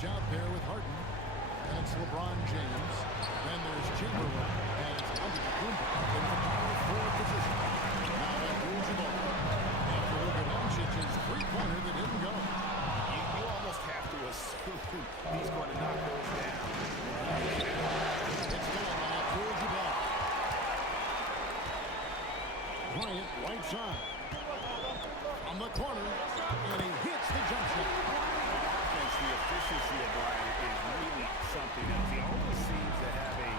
switch out there with Harden. And it's LeBron James. Then there's Chamberlain. And it's Antetokounmpo in the power forward position. Now that rules the ball. After Luka Doncic's three-pointer that didn't go. You almost have to assume he's going to knock those down. It's going on that rules the ball. Bryant right side. On the corner. And he hits the jump shot. The efficiency of Bryant is really something else. He always seems to have a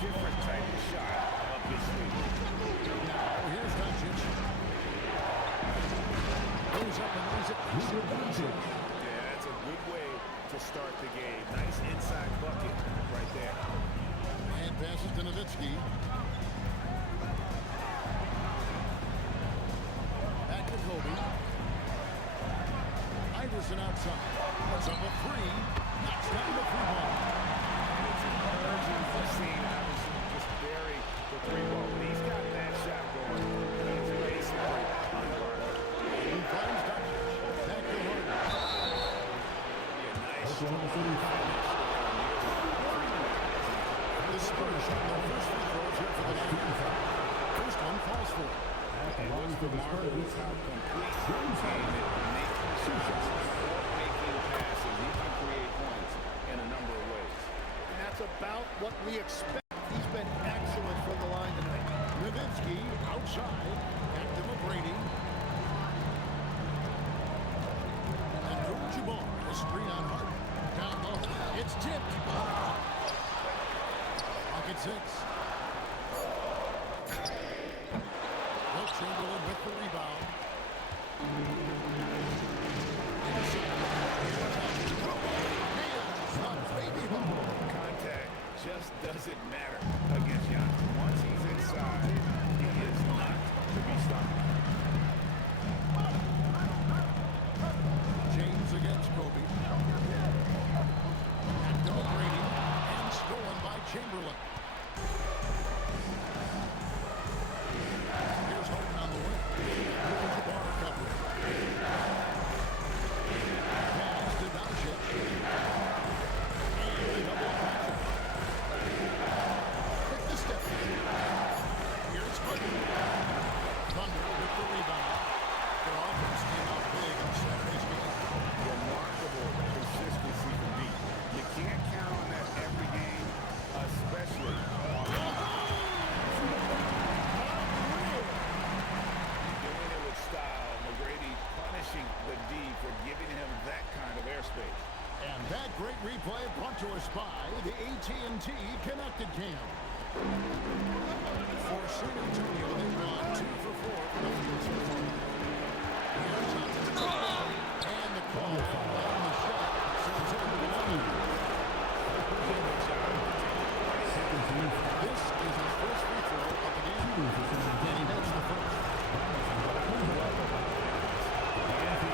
different type of shot up his sleeve. Now, here's Doncic. Goes up and lays it. Yeah, that's a good way to start the game. Nice inside bucket right there. And passes to Nowitzki. Back to Kobe. Iverson outside. Puts up a three. Knocks down the three ball. It's encouraging to see Iverson just bury the three ball. When he's got that shot going, he's basically unguarded. He finds Doncic. Back to Harden. Yeah, nice strong finish. The Spurs shot their first free throws here for the night. First one falls for it. And what's remarkable is how complete James game it making shots or making passes. He can create points in a number of ways. And that's about what we expect. He's been excellent from the line tonight. Nowitzki outside. Back to McGrady. And Jabbar. A screen on Harden. Down low. It's tipped. Pocket six. Chamberlain with the rebound. Contact just doesn't matter against Giannis. Once he's inside, he is not to be stopped. James against Kobe. Back to McGrady. And stolen by Chamberlain. Here's Harden on the wing. Jabbar coverage. Pass to Doncic. And the double action. Quick to step. Here's Harden. Thunder with the rebound. Their offense came out big on Saturday's game. Remarkable consistency from me. You can't count on that every game, especially on style. McGrady punishing the D for giving him that kind of airspace. And that great replay brought to us by the AT&T Connected Cam. For San Antonio, they've gone 2 for 4 for the Fields performance. And the call on the shot. Sends it to the line. This is his first free throw of the game. And he makes the first.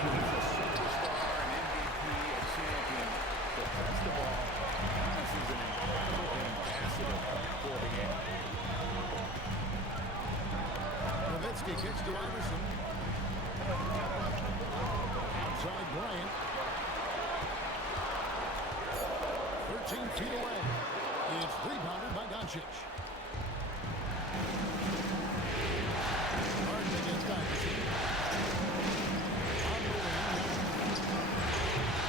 He's a superstar, an MVP, a champion. But best of all, this is an incredible ambassador for the game. Nowitzki kicks to Iverson. Outside Bryant. 13 feet away. It's rebounded by Doncic. Harden against Iverson. On the wing.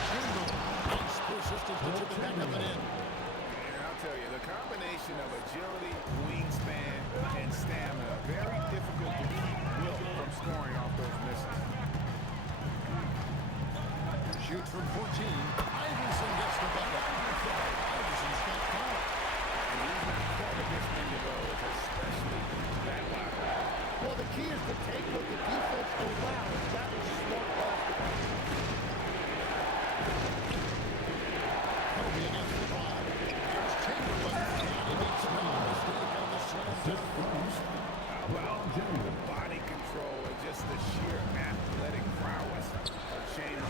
Chamberlain. Nice persistence to the back of it in. And I'll tell you, the combination of agility, wingspan, and stamina, very difficult to keep Wilt from scoring off those misses. Shoots from 14. Iverson gets the bucket. Iverson's got power. And he's not quite against many of those, especially that lateral. Well, the key is to take what the defense allows. That was smart basketball. Kobe against the drive. Here's Chamberlain. And he makes no mistake on the slam dunk. How about the body control and just the sheer athletic prowess of Chamberlain?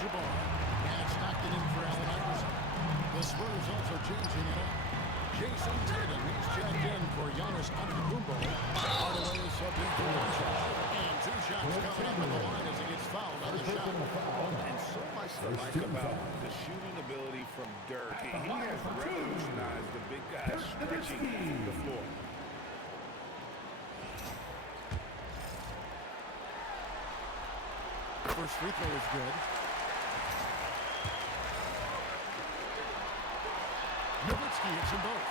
Abdul-Jabbar. And it's knocked it in for Allen Iverson. The Spurs also changing it up. Jason Tatum, he's checked in for Giannis Antetokounmpo. Hardaway is subbed in for one shot. And two shots coming up in the line as he gets fouled on the shot. And so much to like about the shooting ability from Dirk. He has revolutionized the big guys stretching the floor. First free throw is good. Nowitzki hits them both.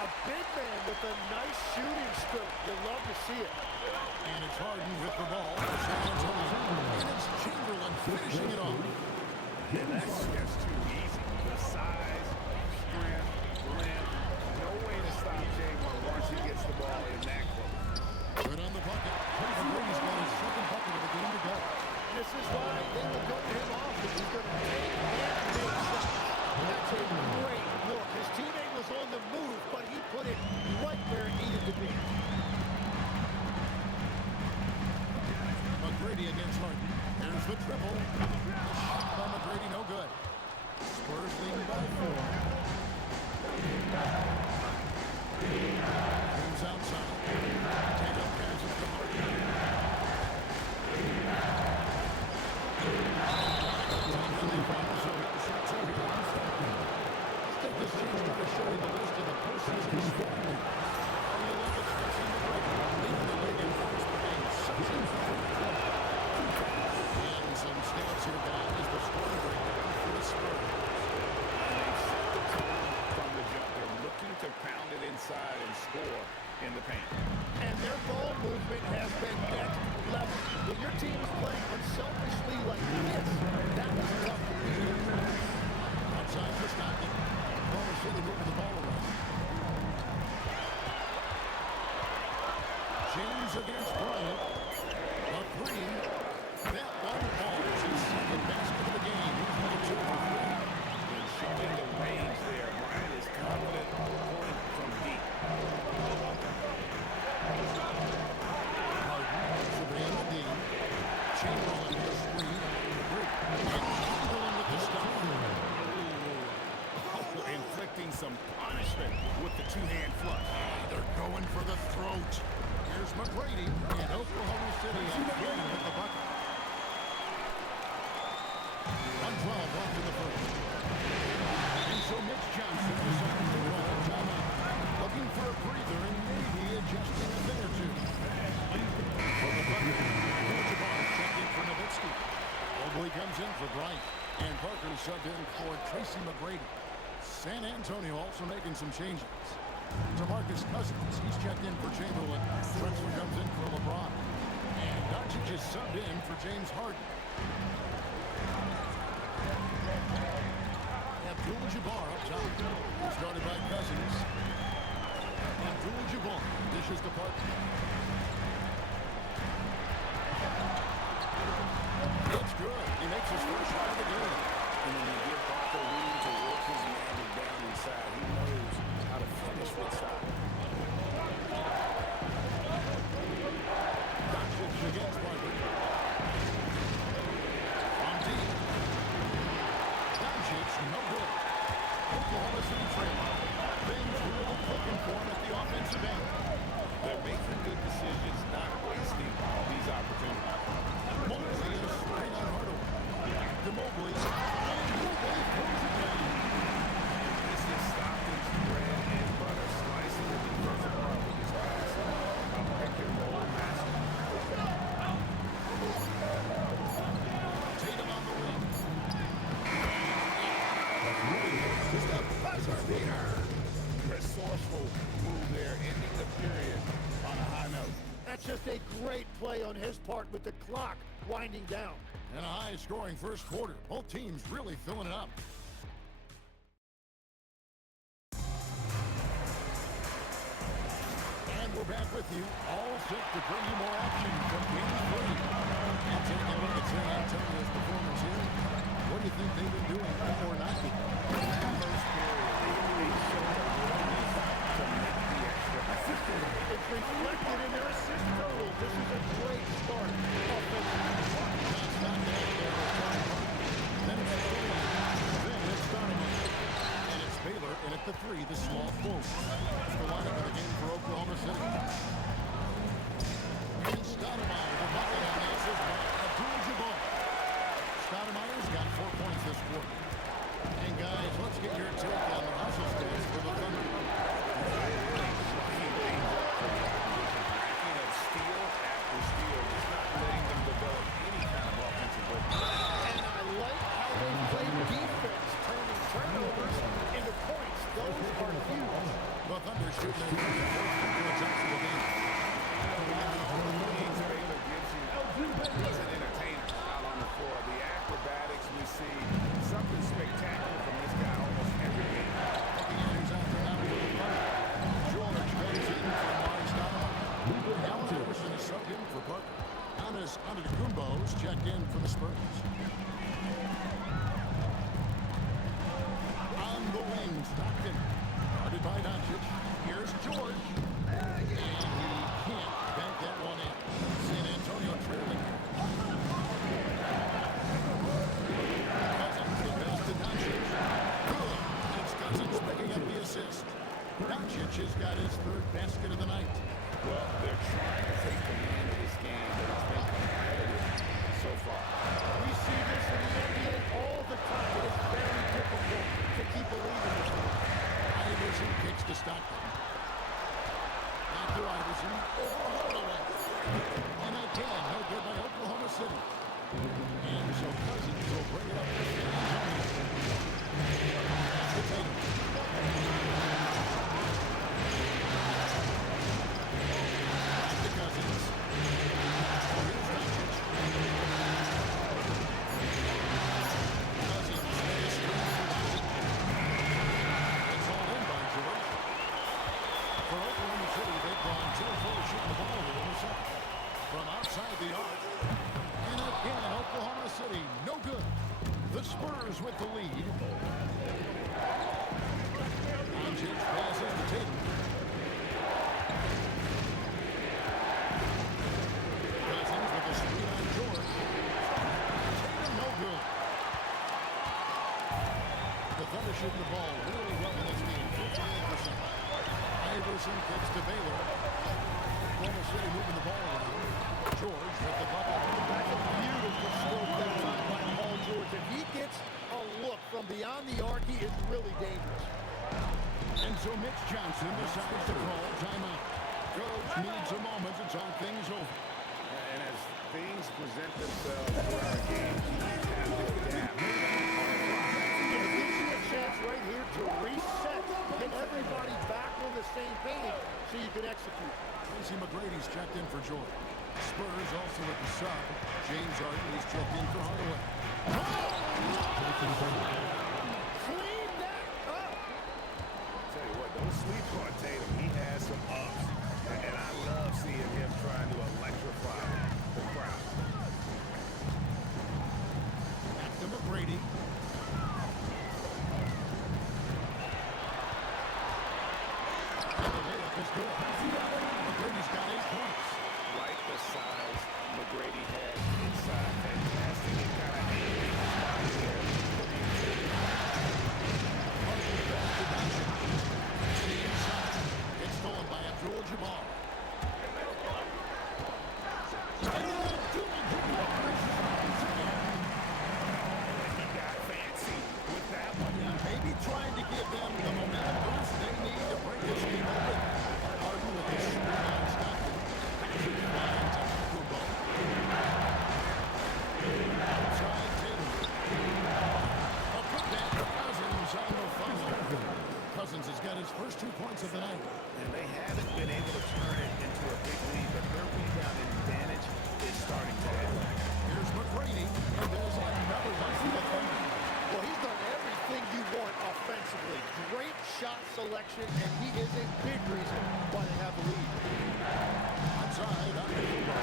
A big man with a nice shooting stroke. You love to see it. And it's Harden with the ball for San Antonio. And it's Chamberlain finishing it off. And that's just too easy. The size, strength, length. No way to stop Chamberlain once he gets the ball in that close. Good on the bucket. Brady's got his second bucket of the game to go. This is why they will go to him often. He's going to take and make shots. That's a great look. His teammate was on the move, but he put it right where it needed to be. McGrady against Harden. There's the triple. The shot by McGrady, no good. Spurs leading by 4. Moves outside. Take up passes to Harden. This team's got to show you the list of the persons who scored. How do you look at Tracy McGrady? Leading the league in points per game. 16 and some stats here, guys, is the scoring breakdown for the Spurs. And they've set the tone from the jump. They're looking to pound it inside and score in the paint. And their ball movement has been next level. When your team is playing unselfishly like this, that was tough to beat. Outside for Stockton. Ball is hitting over the ball around. James against Bryant. A 3. That one falls. His second basket of the game. He's got a 2 for 3. And showing the range there. Bryant is confident going from deep. Harden, surveying the game. Chamberlain with a screen. And Chamberlain with the stop. Inflicting some punishment with the two-hand flush. They're going for the throat. Here's McGrady, and Oklahoma City again with the bucket. 112 left in the first. And so Mitch Johnson decides to call a timeout. Looking for a breather and maybe adjusting a thing or two. For the bucket, Abdul-Jabbar checked in for Nowitzki. Mobley comes in for Bryant. And Parker subbed in for Tracy McGrady. San Antonio also making some changes. DeMarcus Cousins, he's checked in for Chamberlain. Drexler comes in for LeBron. And Doncic is subbed in for James Harden. Abdul-Jabbar up top. Started by Cousins. Abdul-Jabbar dishes to Parker. It's good. He makes his first shot of the game. And when you give Parker room to work his magic down inside, he knows how to finish with style. Doncic against Parker. On deep. Doncic, no good. Oklahoma City trailing. Things really clicking for him at the offensive end. They're making good decisions, not wasting these opportunities. Mobley is straight on Hardaway. To Mobley. And Mobley comes again. This is Stockton's bread and butter, slicing the defensive part with his pass. A pick and roll master. Tatum on the wing. Just a buzzer beater. Resourceful move there, ending the period on a high note. That's just a great play on his part with the clock winding down. And a high-scoring first quarter. Both teams really filling it up. And we're back with you, all set to bring you more action from Game 3. And taking a look at San Antonio's performance here. What do you think they've been doing or not doing? First period, they showed up willingness to make the extra effort. It's reflected in their assist total. This is a great start offensively. John Stockton out there with Tony Parker. That's the lineup of the game for Oklahoma City. And Stoudemire, the bucket on this is by Abdul-Jabbar. Stoudemire's got 4 points this quarter. And guys, let's get your take on the hustle stats for the Thunder. Racking up steal after steal, just not letting them develop any kind of offensive break. And I like how they play defense, turning turnovers into points. Those are huge. The Thunder shoot their first to the game. Baylor gives you he's an entertainer out on the floor. The acrobatics we see, something spectacular from this guy almost every game. He's after now with the punt. George comes in for Mari Stoudemire. Allen Iverson is subbed in for Parker. Antetokounmpo's checked in for the Spurs. On the wings, Stockton. Guarded by Doncic. Here's George. And he can't bank that one in. San Antonio trailing. Cousins the pass to Doncic. Good. It's Cousins picking up the assist. Doncic has got his third basket of the night. Well, they're trying to take command of this game, but it's been competitive so far. We see this in the NBA all the time. It is very difficult to keep a lead in this game. Iverson kicks to Stockton. Back to Iverson. And again, no good by Oklahoma City. And so Cousins will bring it up to San Antonio. That's the Tatum. Back to Cousins. Here's Doncic. Cousins stays strong. It's all in by George. For Oklahoma City, they've gone 2 of 4 shooting the ball here in the second. From outside the arc. And again, Oklahoma City, no good. The Spurs with the lead. Doncic passes to Tatum. Cousins with a screen on George. Tatum, no good. The Thunder shooting the ball really well in this game, 58%. Iverson kicks to Baylor. Oklahoma City moving the ball around. George with the bucket. That's a beautiful stroke that time by Paul George. If he gets a look from beyond the arc, he is really dangerous. And so Mitch Johnson decides to call timeout. Coach needs a moment to talk things over. And as things present themselves throughout our games, you have to adapt. It gives you a chance right here to reset, get everybody back on the same page so you can execute. Tracy McGrady's checked in for George. Spurs also at the sub. James Harden's checked in for Hardaway. Clean that up. Tell you what, don't sleep on Tatum. He has some ups. And I love seeing him trying to electrify the crowd. Back to McGrady. And the layup is good. McGrady's got 8 points. Like the size McGrady had inside. Fantastic. It kind of aimed out there. It's stolen by Abdul-Jabbar. He got fancy with that one. Maybe trying to give them the momentum boost they need to break this game open. Harden with his screen on Stockton. Patrick flying to Antetokounmpo. Outside Tatum. A putback for Cousins on the follow. Cousins has got his first 2 points of the night. And they haven't been able to turn it into a big lead, but their rebounding advantage is starting to add. Here's McGrady, and there's another one for the Thunder. Well, he's done everything you want offensively. Great shot selection, and he is a big reason why they have the lead. Outside, Antetokounmpo.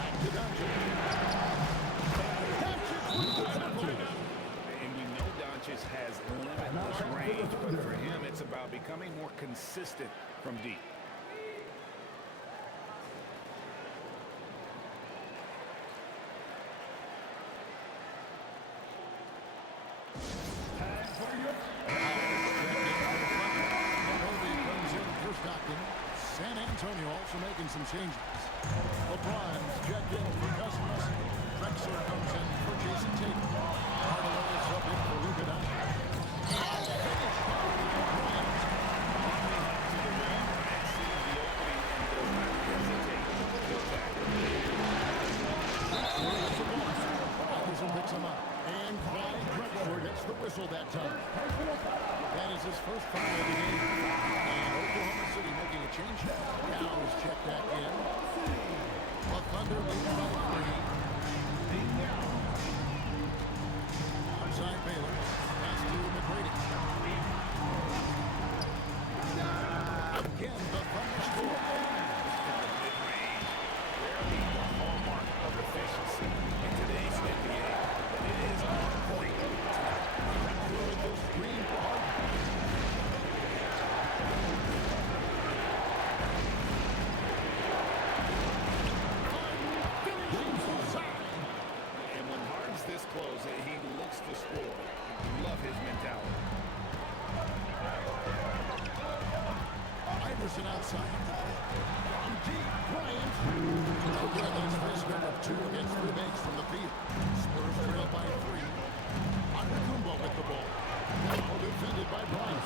Back to Doncic. And we know Doncic has limitless range, but for him, it's about becoming more consistent from deep. Stockton. San Antonio also making some changes. LeBron's checked in for Cousins. Drexler comes in for Jason Tatum. Hardaway is up in for Luka Doncic. And finish by Bryant. Iverson picks him up. And Clyde Drexler gets the whistle that time. That is his first foul of the game. And Oklahoma City making a change. Cow's check that in. The Thunder lead by 3. Outside Baylor. Pass to McGrady. Again, the Thunder score. Rarely the hallmark of efficiency in today's NBA, but it is on point. With the screen for Harden. And when Harden's this close, he looks to score. Love his mentality. Iverson outside. From deep, Bryant. Okay, that's first number 2 against the makes from the field. Spurs trail by 3. Antetokounmpo with the ball. Now defended by Bryant.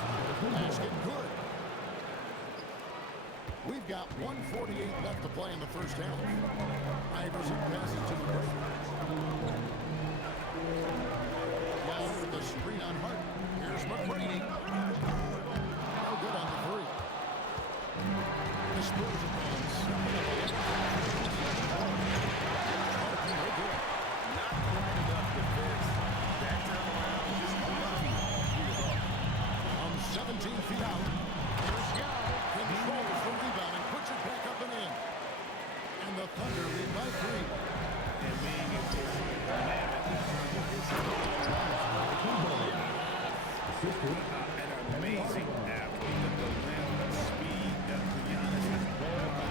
Basket good. We've got 1:48 left to play in the first half. Iverson passes to McGrady. Love with the screen on Harden. Here's McGrady. No good on the 3. The Spurs are going 7-up. Harden, no good. Not quite enough defense. That time around, just unlucky. He was off. From 17 feet out. Here's Yao. Controls the rebound and puts it back up and in. And the Thunder lead by 3. And being a mammoth in terms of his an amazing athlete. The limb, speed, Giannis is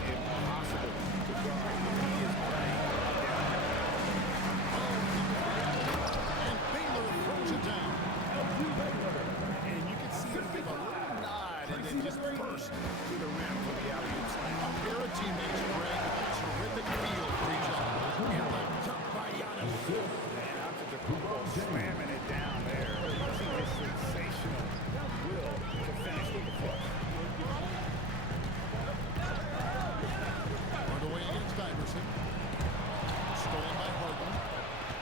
impossible to guard. He is playing And Baylor throws it down. and you can see him give a little nod and then just burst to the rim for the alley-oop slam. A pair of teammates, Greg, a terrific feel for each other. And the dunk by Giannis. And Antetokounmpo slamming it down there. Using his sensational will to finish with the flush. Hardaway against Iverson. Stolen by Harden.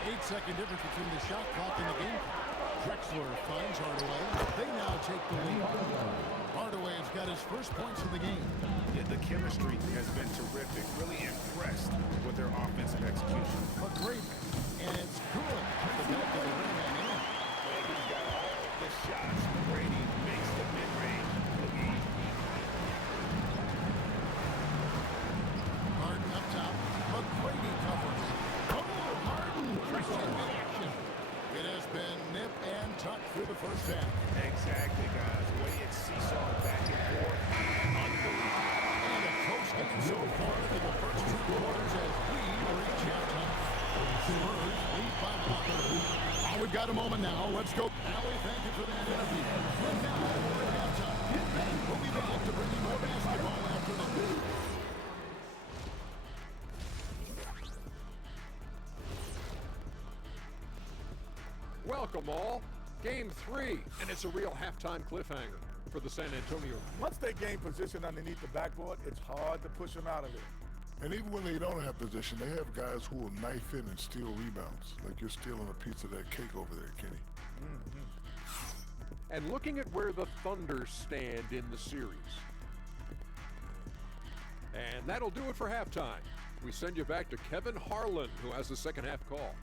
8-second difference between the shot clock and the game. Drexler finds Hardaway. They now take the lead. Hardaway has got his first points of the game. Yeah, the chemistry has been terrific. Really impressed with their offensive execution. McGrady. And it's good. The back of the rim and in. And he's got all the shots. Brady makes the mid-range look easy. Harden up top. McGrady covers. Oh, Harden. Christian in action. It has been nip and tuck through the first half. Exactly, guys. The way it's seesawed back and forth. Unbelievable. And a close game so far through the first 2 quarters as we reach halftime. Spurs lead by 1. We've got a moment now. Let's go. Allie, thank you for that interview. And now we're at halftime. And we'll be back to bring you more basketball after this. Welcome all. Game 3, and it's a real halftime cliffhanger for the San Antonio. Once they gain position underneath the backboard, it's hard to push them out of it. And even when they don't have position, they have guys who will knife in and steal rebounds. Like you're stealing a piece of that cake over there, Kenny. And looking at where the Thunder stand in the series. And that'll do it for halftime. We send you back to Kevin Harlan, who has the second half call.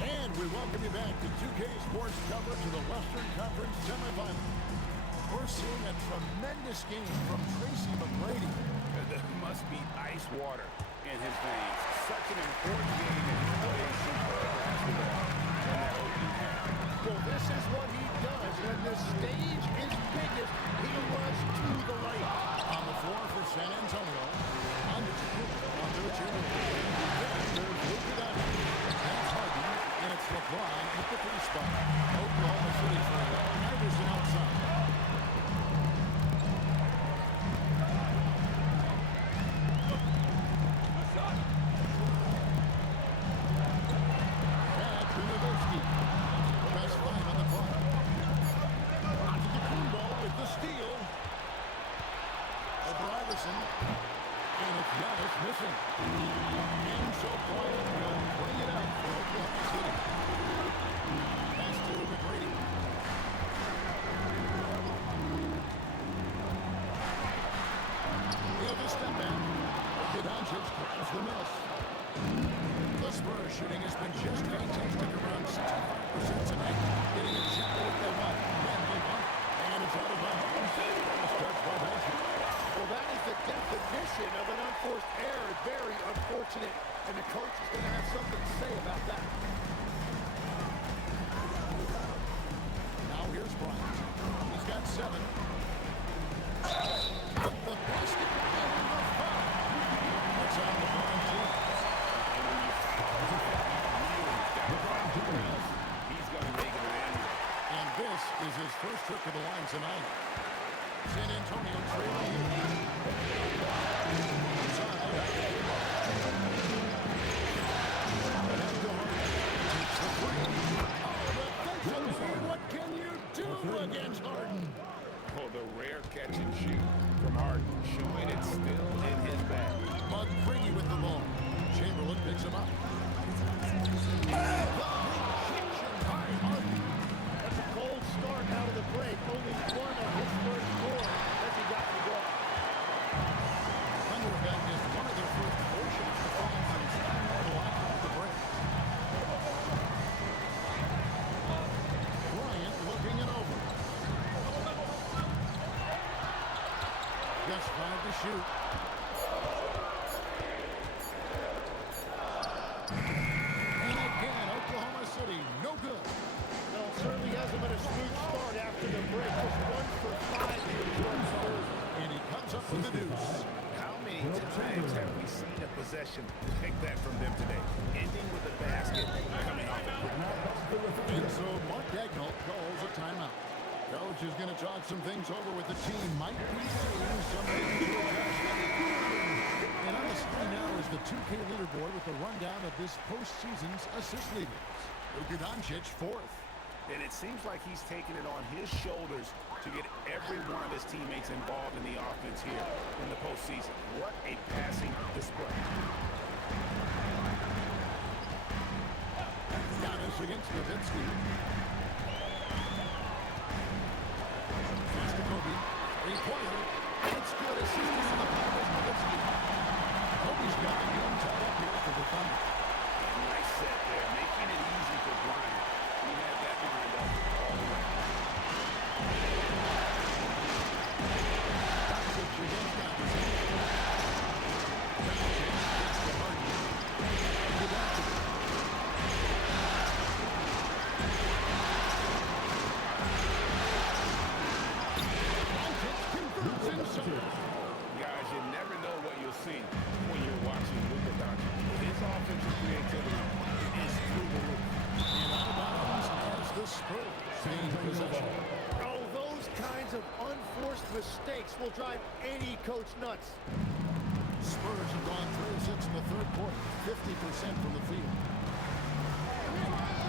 And we welcome you back to 2K Sports coverage of the Western Conference semifinal. We're seeing a tremendous game from Tracy McGrady. There must be ice water in his veins. Such an important game, and he plays superb basketball in that opening half. Well, this is what he does when the stage is biggest. He runs to the light. On the floor for San Antonio. He's going to make it an end. And this is his first trip to the line tonight. San Antonio trailing here. What can you do against Harden? Oh, the rare catch and shoot from Harden, showing it's still in his bag. McGrady with the ball. Chamberlain picks him up. That's a cold start out of the break. Only one of his first four as he got to go. Thunder have had just one of their first 4 shots to fall since the locker at the break. Bryant looking it over. Just 5 to shoot. And again, Oklahoma City, no good. No, it certainly hasn't been a smooth start after the break. Just 1 for 5 here for Spurs. And he comes up with the deuce. How many times have we seen a possession like that from them today? Ending with a basket coming off a quick pass. And so Mark Dagnall calls a timeout. Coach is going to talk some things over with the team. Might be saying something to adjust. And on the screen now is the 2K leaderboard with the rundown of this postseason's assist leaders. Luka Doncic, 4th. And it seems like he's taking it on his shoulders to get every one of his teammates involved in the offense here in the postseason. What a passing display. Giannis against Nowitzki. Pass to Kobe. 3-pointer. It's good. Assisted in the pass of Nowitzki. Kobe's got the game tied up here for the Thunder. Nice set there, making it easy for Bryant. He had that lined up all the way. Doncic against Anderson. Doncic gets to Harden. To Doncic. Guys, you never know what you'll see when you're watching Luka Doncic. His offensive creativity is through the roof. And out of bounds as the Spurs gain possession. Oh, those kinds of unforced mistakes will drive any coach nuts. Spurs have gone 3 of 6 in the third quarter, 50% from the field.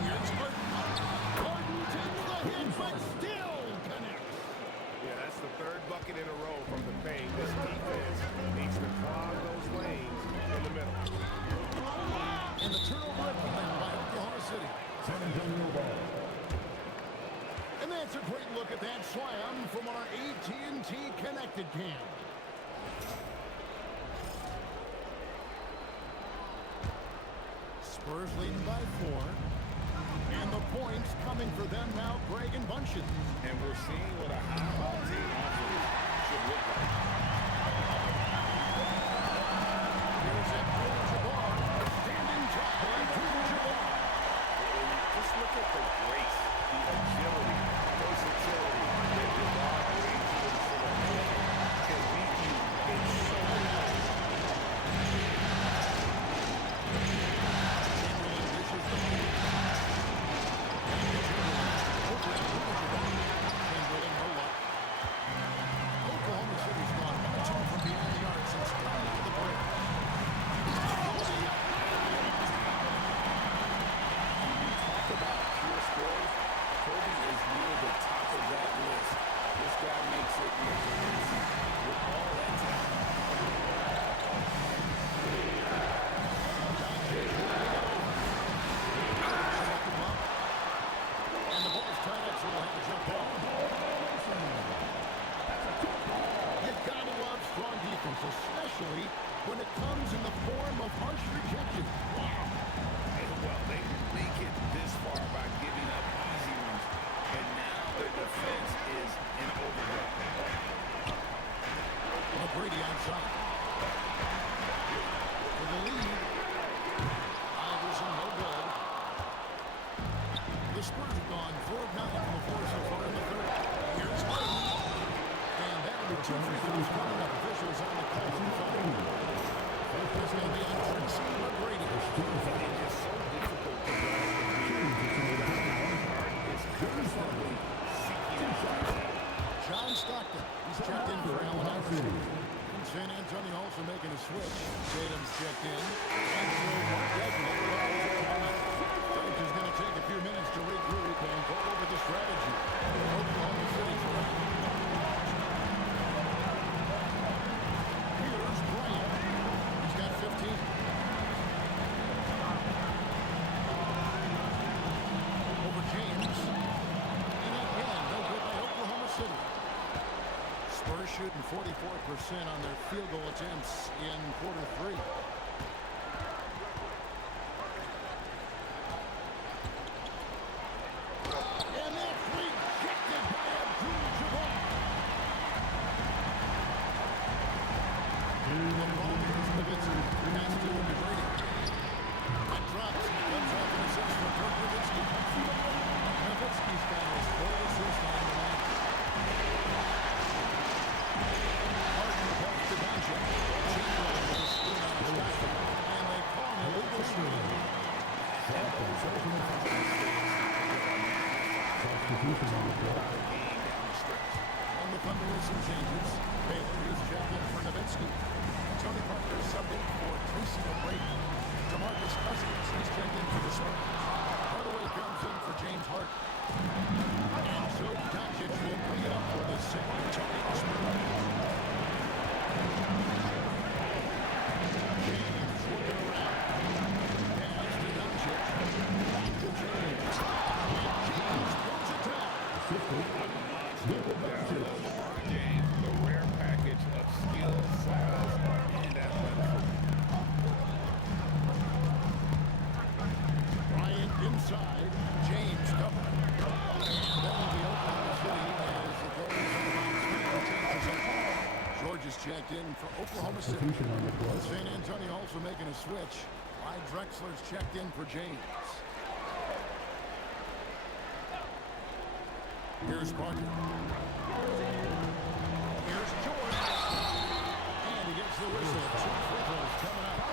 Here's Harden. Harden takes the hit, but still connects. Yeah, that's the 3rd bucket in a row from the paint. This defense needs to clog those lanes in the middle. And the turnover again by Oklahoma City. San Antonio ball. And that's a great look at that slam from our AT&T Connected Cam. Spurs leading by 4. And the points coming for them now, Greg and Bunches. And we're seeing what a high-ball team offense should look like. Here's Abdul-Jabbar, standing tall by Abdul-Jabbar. Just look at the grace, the agility, versatility that Jabbar brings to the floor. Can beat you in so many ways. Chamberlain dishes the ball. Chamberlain, no luck. Oklahoma City's gone 2 from behind the arc since coming out of the break. Talk about pure scorers. Kobe is near the top of that list. This guy makes it look easy with all that talent. And the ball's tied up, so we'll have to jump ball. You've got to love strong defense, especially when it comes in the form of harsh rejection. Wow. Well, they make it this far by giving up easy ones, and now their defense is in overwhelm. McGrady outside. For the lead. Iverson, no good. The Spurs have gone 4 of 9 from the floor so far in the third. Here's Harden. And that'll be 2 free throws coming up. Officials on the call for the foul. It's going to be on Tracy McGrady. It is so difficult to guard shooting 44% on their field goal attempts in quarter three. And that's rejected by Abdul-Jabbar. The ball is Nowitzki. Pass to Brady. That drops. Comes off an assist from Dirk Nowitzki. Nowitzki's got his third assist on the night. Harden pass to Doncic. Chamberlain with a screen on his back. And they call an illegal screen. On the Thunder with some changes. Baylor is checked in for Nowitzki. Tony Parker is subbed in for Tracy O'Brady. DeMarcus Cousins is checked in for the Spurs. Hardaway comes in for James Harden. And so Doncic will bring it up for the San Antonio Spurs. James looking around. Pass to Doncic. Back to James. And James throws it down. Game, the rare package of skill, size, and athleticism. Bryant inside. James covered. And that will be open to the city as it goes about 10%. George is checked in for Oklahoma City. San Antonio also making a switch. Clyde Drexler's checked in for James. Here's Parker. Here's George. And he gets the whistle. Two free throws coming up.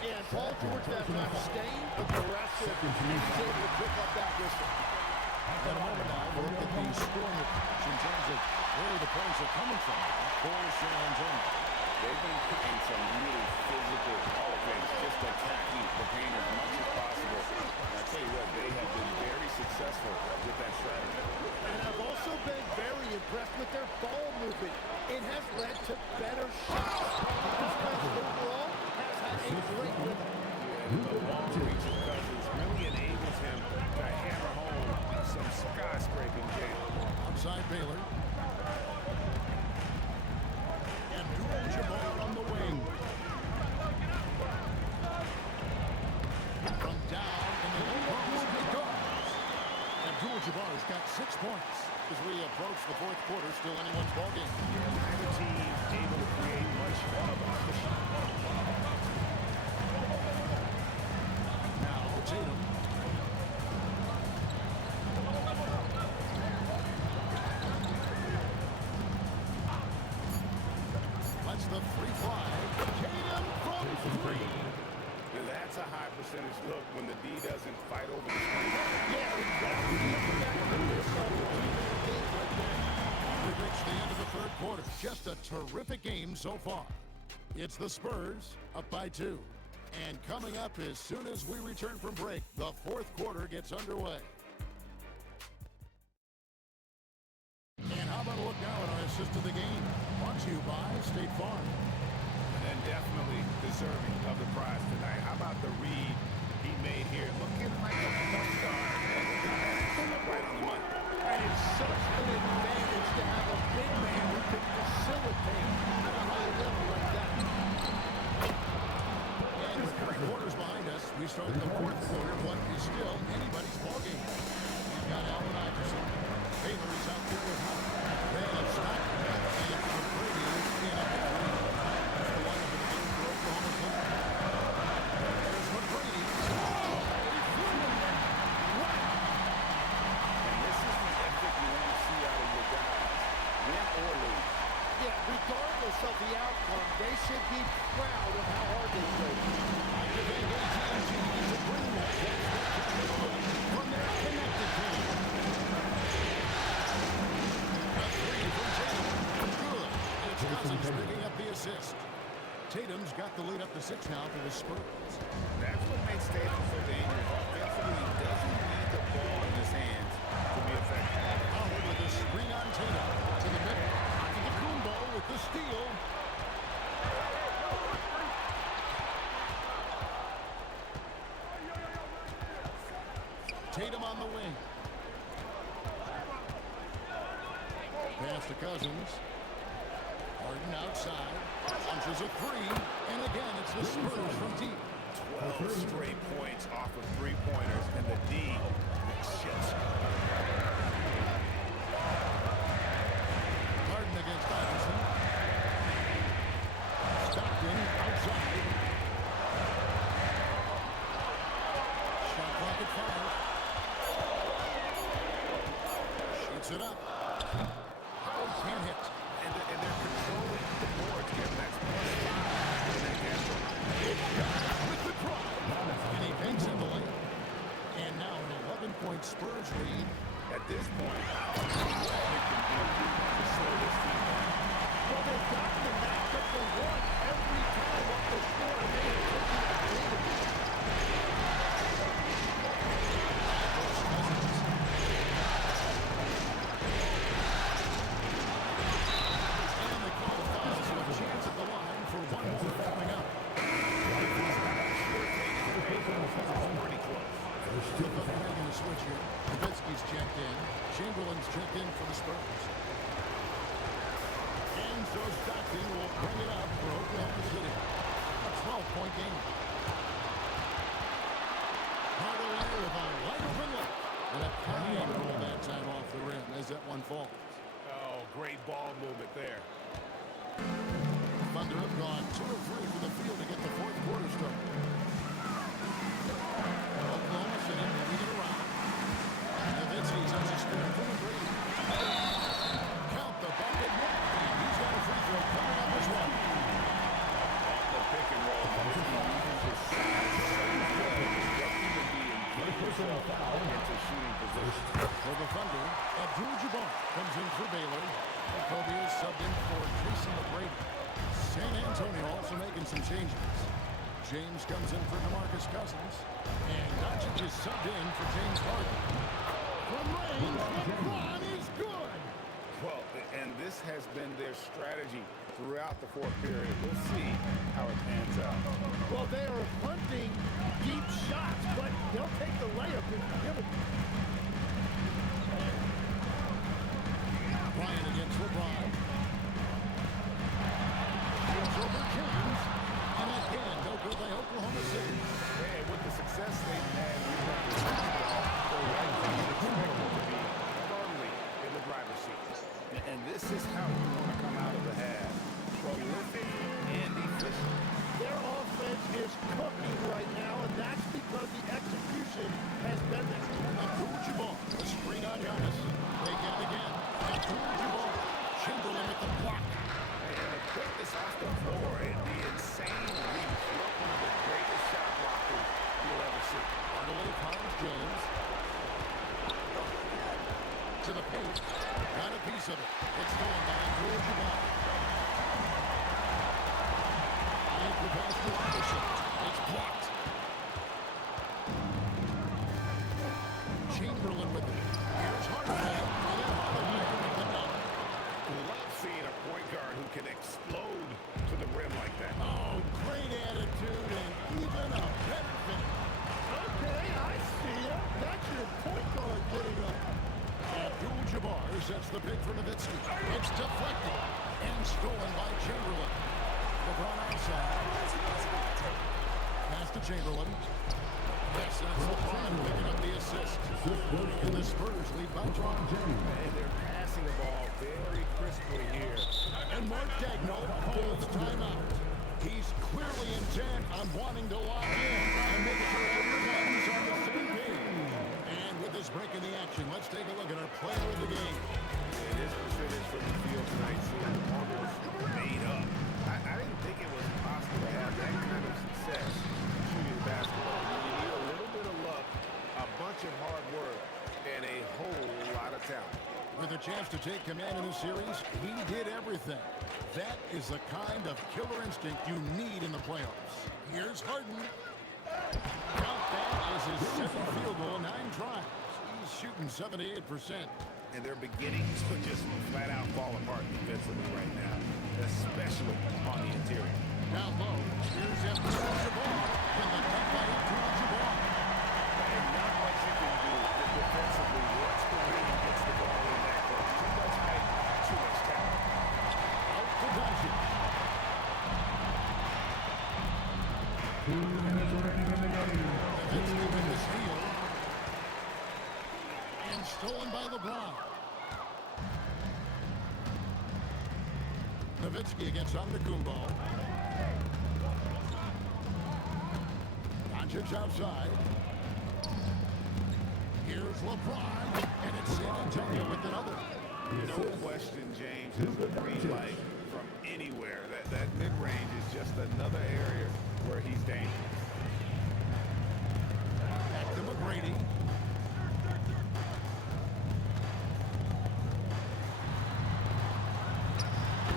And Paul George that time staying, but the rest of it, he's able to pick up that whistle. In a moment now, we'll look at the scoring approach in terms of where the points are coming from for San Antonio. They've been picking some really physical offense, just attacking the paint as much as possible. And I tell you what, they have been very successful with that strategy. And I've also been very impressed with their ball movement. It has led to better shots. The defense overall has had a great rhythm. The long reach of Cousins really enables him to hammer home some skyscraping jams. Outside Baylor. Abdul-Jabbar on the wing. From down in the low post, he goes. Abdul-Jabbar's got 6 points as we approach the fourth quarter. Still anyone's ballgame. Neither team able to create much of a shot. Now Tatum. That's the free fly. Tatum from three. And that's a high percentage look when the D doesn't fight over the screen. We've reached the end of the third quarter. Just a terrific game so far. It's the Spurs up by 2. And coming up as soon as we return from break, the fourth quarter gets underway. And how about a look now at our assist of the game? Brought to you by State Farm. And definitely deserving of the prize tonight. How about the read he made here? Looking like a point guard. Right on the money. And it's such an advantage to have a big man who can facilitate at a high level like that. And with 3 quarters behind us, we start the fourth quarter. What is still anybody's ballgame. We've got Allen Iverson. Baylor is out there with Hunt. They have stopped and Brady in a big lead. That's the lineup of the game for Oklahoma City. There's McGrady. He flew in there. Wow. And this is the ethic you want to see out of your guys. Win or lose. Yeah, regardless of the outcome, they should be proud of how hard they played. Activate AT&T to bring that from their connected team. A three from Tatum. Good. It's Cousins picking up the assist. Tatum's got the lead up to 6 now for the Spurs. That's what makes Tatum so dangerous. Offensively, he doesn't need the ball in his hands to be effective. Howard with the screen on Tatum. To the middle. To the Kumbo with the steal. Tatum on the wing. Pass to Cousins. Harden outside. Launches a three. And again, it's the Spurs from deep. 12 straight points off of three-pointers, and the D looks shell-shocked. Harden against Iverson. Stockton outside. Shot clock at 5. Shoots it up. Can't hit. And they're controlling the boards here. That's +5 in that half. With the drive. And he banks in the lane. And now an 11-point Spurs lead. At this point, how much more they can do to slow this team down. Well, they've gotten the matchup for one every time up the score, and they have taken advantage. And they call a foul, so a chance at the line for one more coming up. Pretty close. The Thunder making a switch here. Nowitzki's checked in. Chamberlain's checked in for the Spurs. And so Stockton will bring it up for Oklahoma City. A 12-point game. Hardaway with a wide open look. And a fine roll that time off the rim as that one falls. Oh, great ball movement there. Thunder have gone 2 of 3 for the field to get the fourth quarter started. Oklahoma City moving it around. Nowitzki's on the screen from the break. Count the bucket. And he's got a free throw coming up as well. The pick and roll. Nowitzki uses his size so well, disrupting the D and getting himself into shooting position. For the Thunder, Abdul-Jabbar comes in for Baylor. Kobe is subbed in for Jason McBrady. San Antonio also making some changes. James comes in for DeMarcus Cousins. And Doncic is subbed in for James Harden. From range, LeBron is good. Well, and this has been their strategy throughout the fourth period. We'll see how it pans out. Well, they are hunting deep shots, but they'll take the layup if you give it. Bryant against LeBron. Gives over James. And again, no good by Oklahoma City. And with the success they've had, we've got this basketball. They're likely expected to be firmly in the driver's seat. And this is how we want to come out of the half. Prolific and efficient. Their offense is cooking right now, and that's because the execution has been there. Abdul-Jabbar, a screen on Giannis. They get it again. Abdul-Jabbar, Chamberlain with the block. And the quickness off the floor and the insane reach. Look, one of the greatest shot blockers you'll ever see. On the way, Collins James. To the paint. Got a piece of it. It's stolen by Abdul-Jabbar. And the pass to Anderson. It's blocked. Chamberlain with it. Here's Hardaway. And then Hardaway with the dunk. Love seeing a point guard who can explode to the rim like that. Oh, great attitude and even a better finish. Okay, I see ya. That's your point guard getting up. Abdul-Jabbar sets the pick for Nowitzki. It's deflected and stolen by Chamberlain. LeBron outside. Pass to Chamberlain. Yes, that's LeBron picking up the assist. And the Spurs lead by 12. And they're passing the ball very crisply here. And Mark Daigneault calls timeout. He's clearly intent on wanting to lock in and make sure everyone's on the same page. And with this break in the action, let's take a look at our player of the game. And his percentage from the field tonight seemed almost made up. I didn't think it was possible to have that kind of success shooting the basketball. You need a little bit of luck, a bunch of hard work, and a whole lot of talent. With a chance to take command in the series, he did everything. That is the kind of killer instinct you need in the playoffs. Here's Harden. Count that as his second field goal, 9 tries. He's shooting 78%. And they're beginning to just flat out fall apart defensively right now, especially on the interior. Down low, here's Abdul-Jabbar. And the cut by Abdul-Jabbar. And not much you can do defensively once the lead gets the ball in that close. Too much height, too much talent. Out to Doncic. And stolen by LeBron. Nowitzki against Antetokounmpo. Doncic outside. Here's LeBron, and it's San Antonio with another. No question, James, is a green light from anywhere. That mid-range is just another area where he's dangerous. Back to McGrady.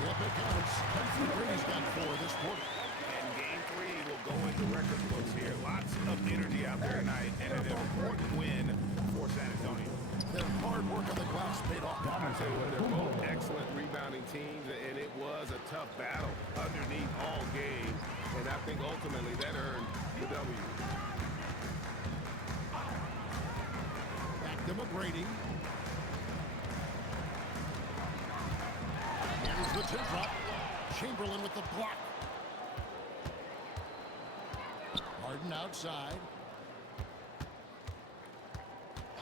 Yep, it counts. McGrady's got 4 this quarter. And game 3 will go into record books here. Lots of energy out there tonight, and an important win for San Antonio. Their hard work on the glass paid off. I tell you what, they're both excellent rebounding teams, and it was a tough battle underneath all game. And I think ultimately that earned the W. Back to McGrady. Here's the tip drop. Chamberlain with the block. Harden outside.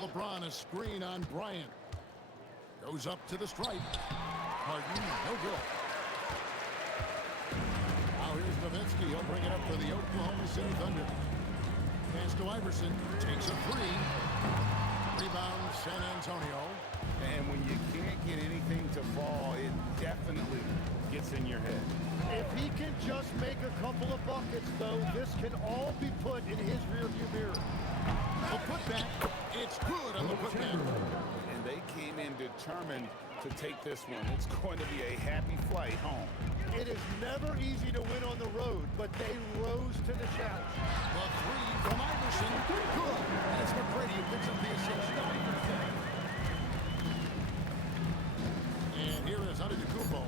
LeBron a screen on Bryant. Goes up to the stripe. Harden, no good. Now here's Nowitzki. He'll bring it up for the Oklahoma City Thunder. Pass to Iverson. Takes a 3. Rebound San Antonio. And when you can't get anything to fall, it definitely gets in your head. If he can just make a couple of buckets, though, this can all be put in his rearview mirror. A putback. It's good on the putback. And they came in determined to take this one. It's going to be a happy flight home. It is never easy to win on the road, but they rose to the challenge. The 3 from Iverson. Good. And it's McGrady who picks up the assist. And here is Antetokounmpo.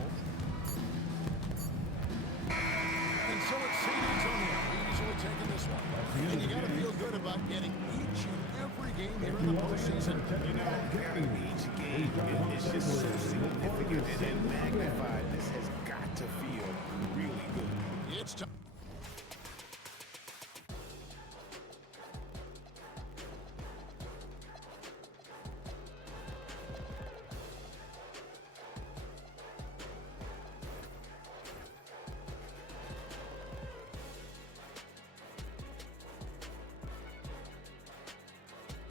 And so it's San Antonio easily taking this one. And you got to feel good about getting each and every game here in the postseason. You know, Kevin, each game is just so significant and magnified. This has got to feel really good. It's time.